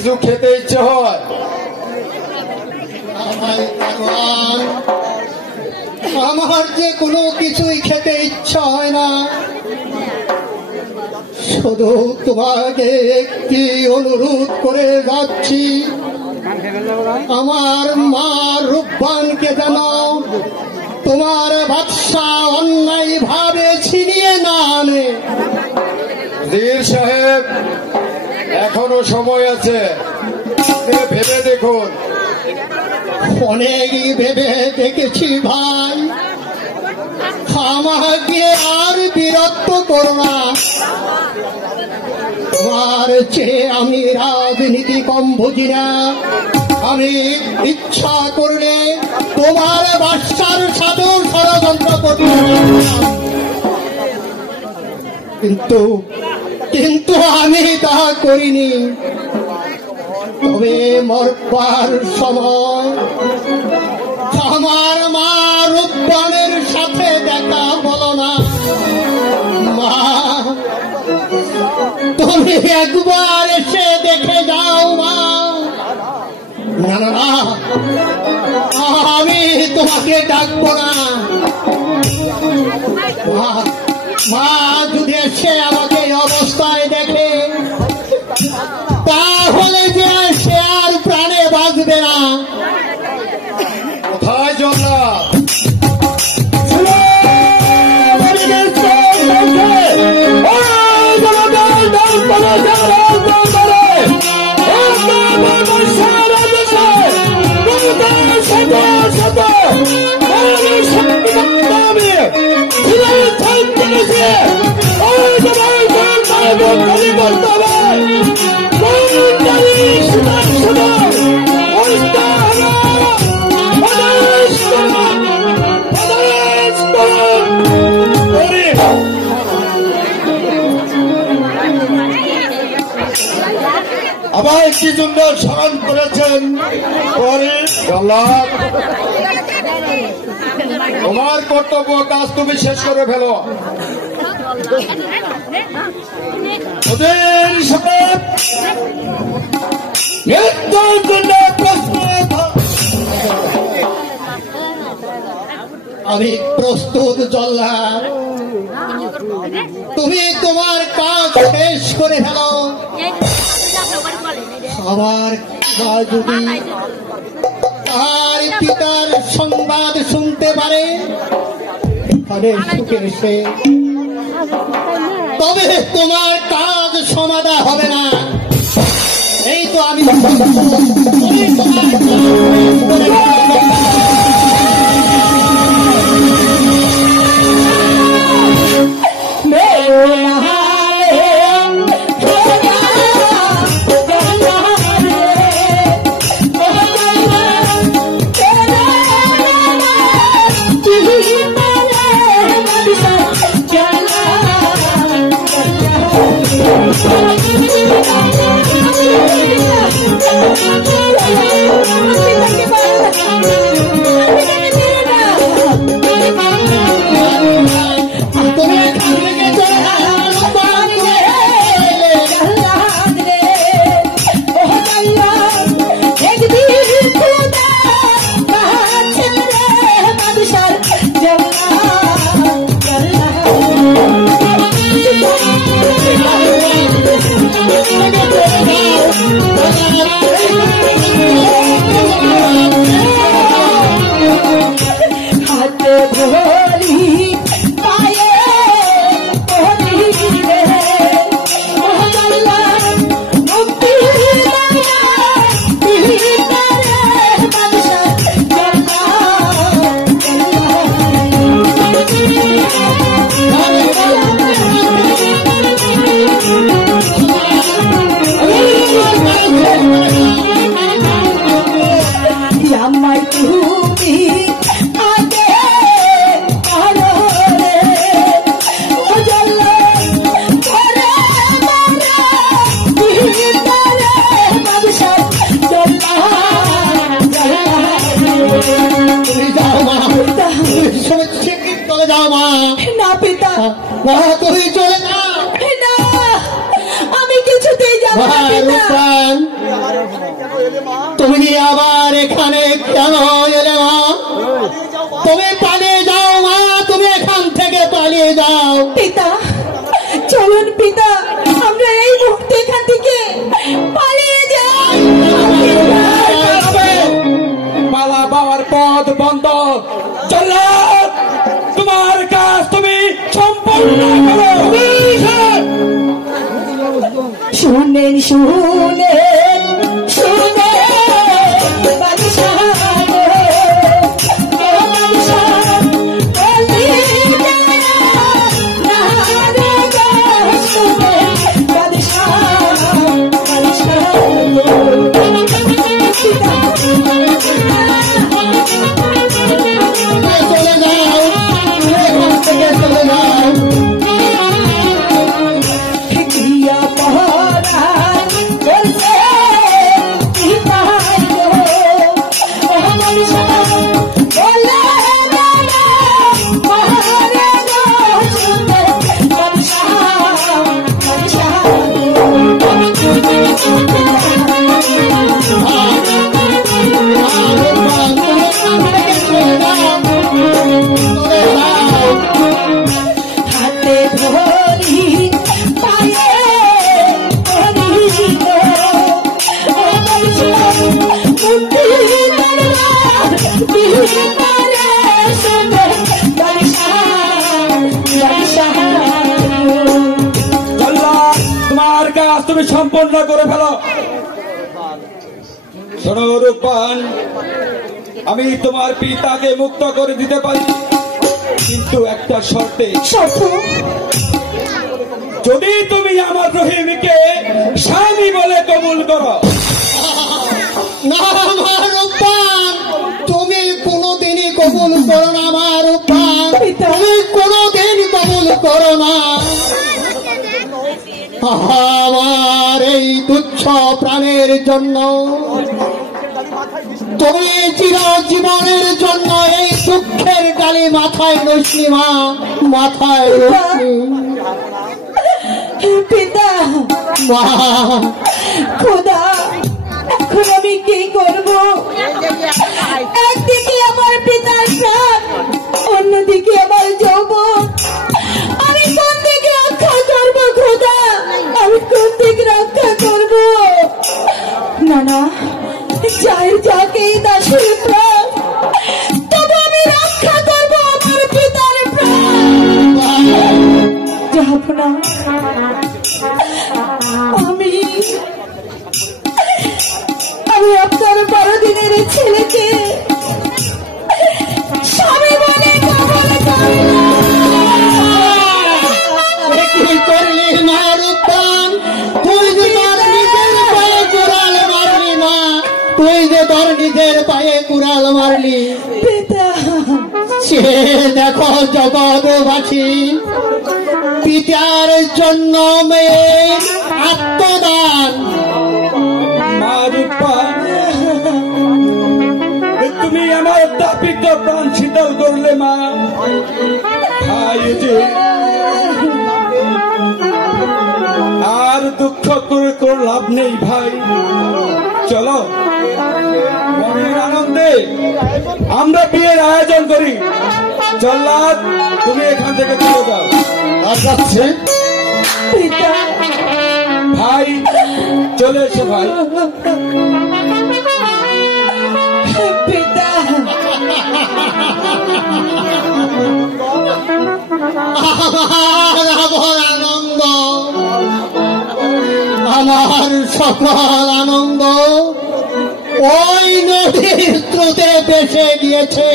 কিছু খেতে ইচ্ছে হয়? আমার যে কোনো কিছুই খেতে ইচ্ছা হয় না, শুধু তোমাকে একটি অনুরোধ করে যাচ্ছি, আমার মা রূপবানকে জানাও তোমার বাদশা অন্যায় ভাবে ছিনিয়ে না আনে। বীর সাহেব, এখনো সময় আছে, ভেবে দেখুন। অনেক ভেবে দেখেছি ভাই, আমাকে আর বিরক্ত করো না। তোমার চেয়ে আমি রাজনীতি কম বুঝি না। আমি ইচ্ছা করলে তোমার বাদশার সাথে ষড়যন্ত্র করতে কিন্তু আমি তা করিনি। তবে মরবার সময় আমার মা রূপবানের সাথে দেখা বলো না। মা, তুমি একবার এসে দেখে যাও মা। না না না, আমি তোমাকে ডাকবো না। মা যদি এসে আমাকে এই অবস্থায় দেখে, তাহলে যে সে আর প্রাণে বাঁচবে না। কোথায় জল্লাদ? আবার কি জন্য স্মরণ করেছেন? জল্লাদ, তোমার কর্তব্য কাজ তুমি শেষ করে ফেলো। ওদের সাহেব, মৃত্যুর জন্য প্রস্তুত। আমি প্রস্তুত জল্লাদ। তুমি তোমার কাজ শেষ করে ফেলো। আমার যদি তার পিতার সংবাদ শুনতে পারে এখানে সুখে এসে, তবে তোমার কাজ সমাধা হবে না। এই তো আমি না পিতা, তুমি চলে না। আমি কিছুতেই যাব না পিতা। রূপবান, তুমি আবার এখানে কেন এলে মা? তুমি পালিয়ে যাও মা, তুমি এখান থেকে পালিয়ে যাও। পিতা চলুন পিতা, আমরা এই মুহূর্তে এখান থেকে পালিয়ে যাই। পালা পাওয়ার পথ বন্ধ। জল্লাদ, তোমার কাজ তুমি সম্পূর্ণ করো। শুনেন শুনেন শুনেন বাদশাহ গো, ও বাদশাহ বলি না রে গো, শুনেন বাদশাহ বাদশাহ গো। চলে যাও, তুমি এখান থেকে চলে যাও। কিয়া পহরা করছে পিতা গো, ও বাদশাহ বলে না পহরা গো, শুনেন বাদশাহ বাদশাহ হাতে ধরি পায়ে ধরি গো, ও বাদশাহ মুক্তি তরবার বিহারে, শুনেন বাদশাহ বাদশাহ জল্লাদ, তোমার কাজ তুমি সম্পূর্ণ করে ফেলো। শোনো রূপবান, আমি তোমার পিতাকে মুক্ত করে দিতে পারি, কিন্তু একটা শর্তে। শর্ত? যদি তুমি আমার রহিমকে স্বামী বলে কবুল করো। না আমার রূপবান, তুমি কোনোদিনই কবুল করো না আমার রূপবান, তুমি কোনোদিন কবুল করো না। আমার এই তুচ্ছ প্রাণের জন্য তুমি চিরজীবনের জন্য এই দুঃখের গালি মাথায় নসি মা, মাথায় নসি পিতা মা। খোদা, এখন আমি কি করব? একদিকে আমার পিতার প্রাণ, অন্যদিকে আমার যৌবন, আমি কোন দিকে রক্ষা করব খোদা? আমি কোন দিকে রক্ষা করব? না না, যাই যাকেই দাসের প্রাণ, তবে আমি রক্ষা করব আমার পিতার প্রাণ। যাব না, আমি আপনার 12 দিনের ছেলেকে স্বামী বলে কবুল করলাম। কি করলি মা রূপবান? তুই যে তোর নিজের পায়ে কুড়াল মারলি মা, তুই যে তোর নিজের পায়ে কুড়াল মারলি। পিতা সে দেখো জগৎবাসী পিতার জন্য মেয়ের আত্মদান। মা রূপবান, তুমি আমার দাপিত প্রাণ শীতল করলে মা। ভাই যে আর দুঃখ করে কোনো লাভ নেই ভাই, চলো মনের আনন্দে আমরা বিয়ের আয়োজন করি। জল্লাদ, তুমি এখান থেকে চলে যাও। আর যাচ্ছে পিতা ভাই চলে এসো ভাই। পিতা আমার আনন্দ, আমার সকল আনন্দ ওই নদীর স্রোতে ভেসে গিয়েছে,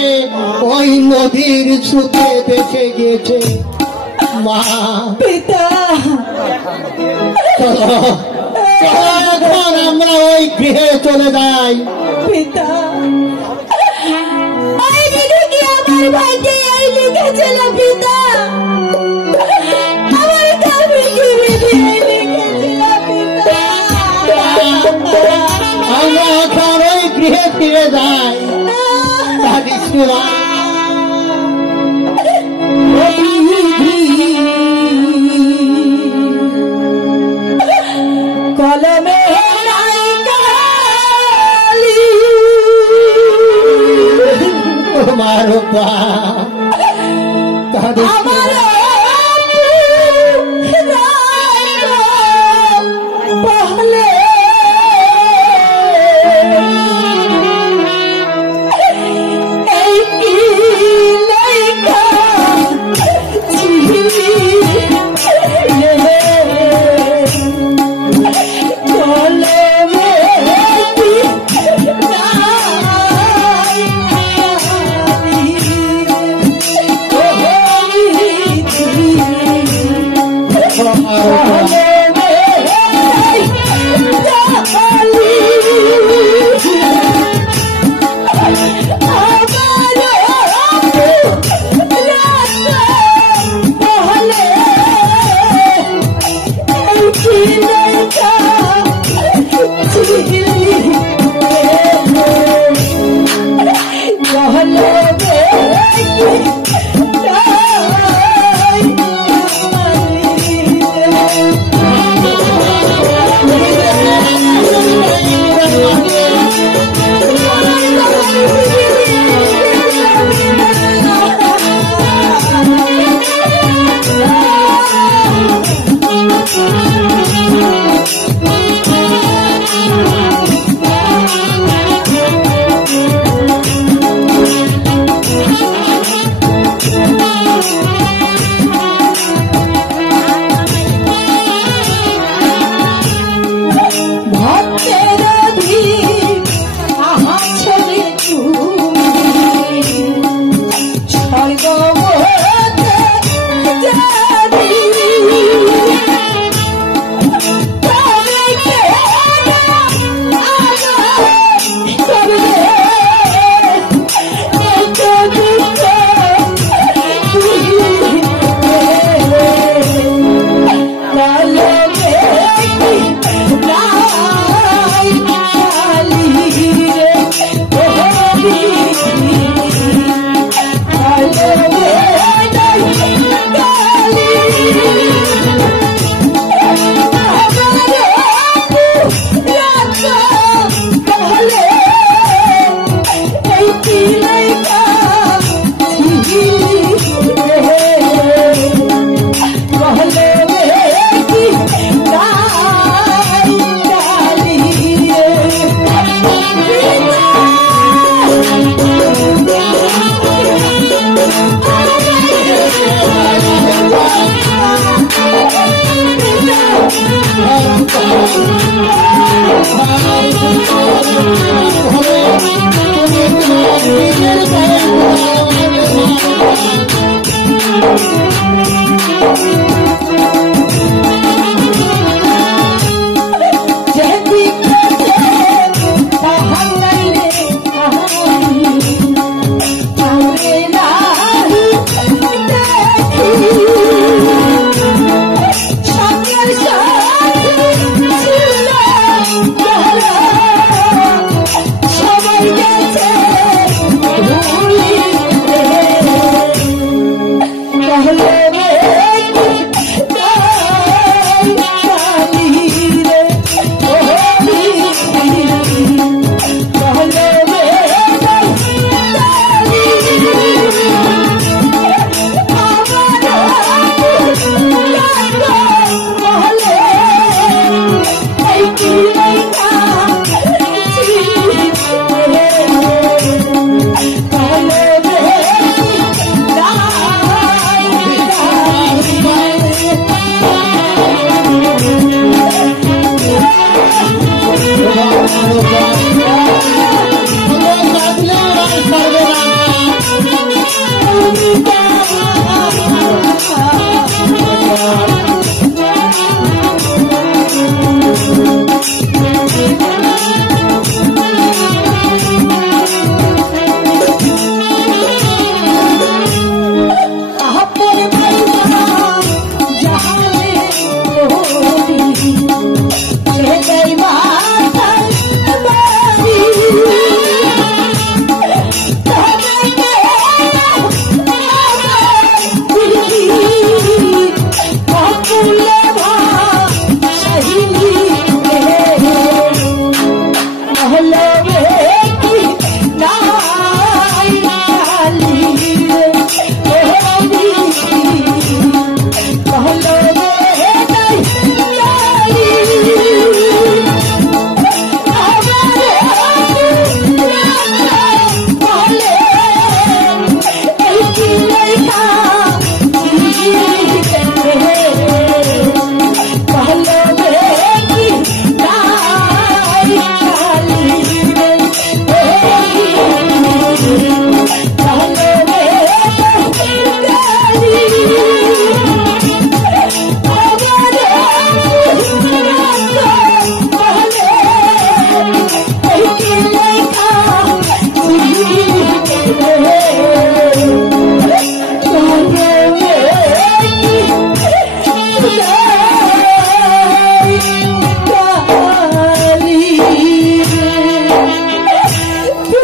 ওই নদীর স্রোতে ভেসে গিয়েছে মা। পিতা চলো এখন আমরা ওই গৃহে চলে যাই। পিতা ওই দিদি কি আমার ভাইকে এই লিখেছিল? পিতা আমার কাবিকে দিদি এই লিখেছিল? পিতা আমরা এখন ওই গৃহে ফিরে যাই। কাঁদিস না। কলা আমার পা কাঁদে আমার পহলে এই কি লাইকা ছিলি রে কলমে কি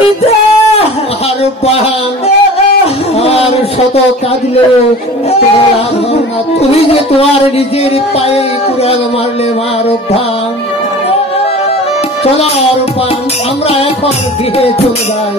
পিতা আর রূপবান আর শত কাঁদলেও তোমার লাভ হবে না। তুমি যে তোমার নিজের পায়ে কুড়াল মারলে মা রূপবান। চলো রূপবান, আমরা এখন গৃহে চলে যাই।